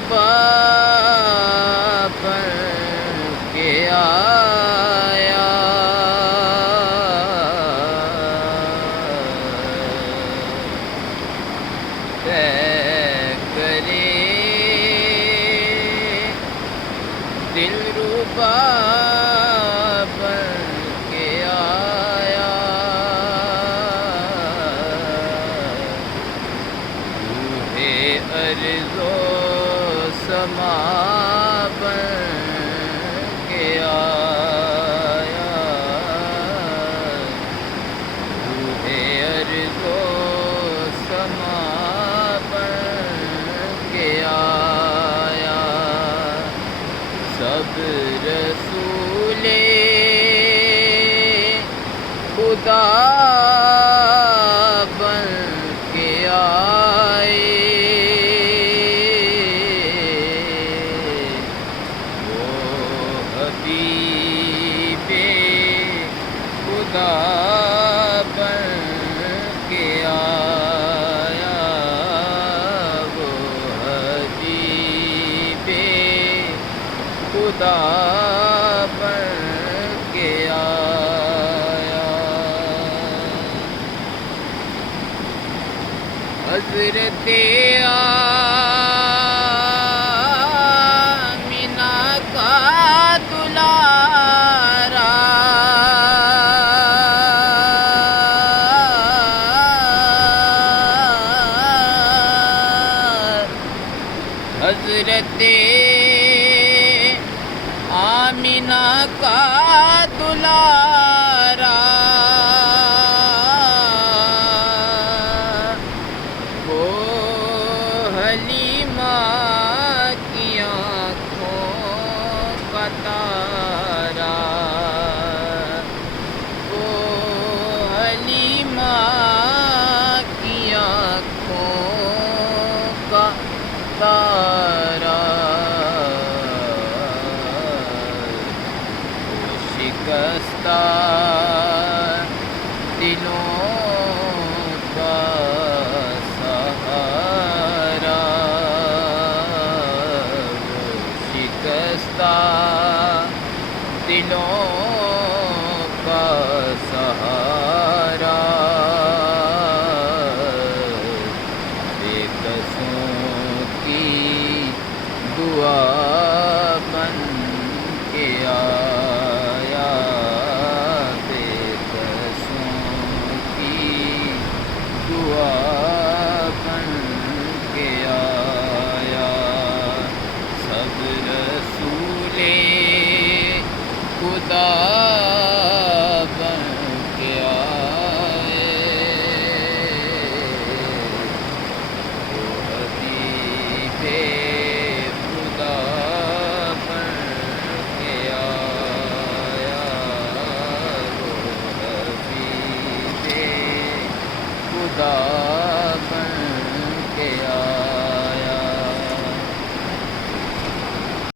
دلربا بن کے آیا، طے کرے دلربا بن کے آیا، روح ارض و سما بن کے آیا، روح ارض و سما بن کے آیا، سب رسول خدا بن کے آئے، وہ حبیب خدا بن کے آیا، وہ حبیب خدا بن کے آیا۔ حضرت آمنہ کا دلارا، حضرت آمنہ کا دلارا، وہ حلیمہ کی آنکھوں کا تارا، وہ حلیمہ کی آنکھوں کا تارا، شکستہ دلوں کا سہارا، وہ شکستہ دلوں کا سہارا، بے قصوں کی دعا بن کے آیا، بے قصوں کی دعا بن کے آیا، سب رسول خدا بن کے آئے، وہ حبیب خدا بن کے آیا، وہ حبیب خدا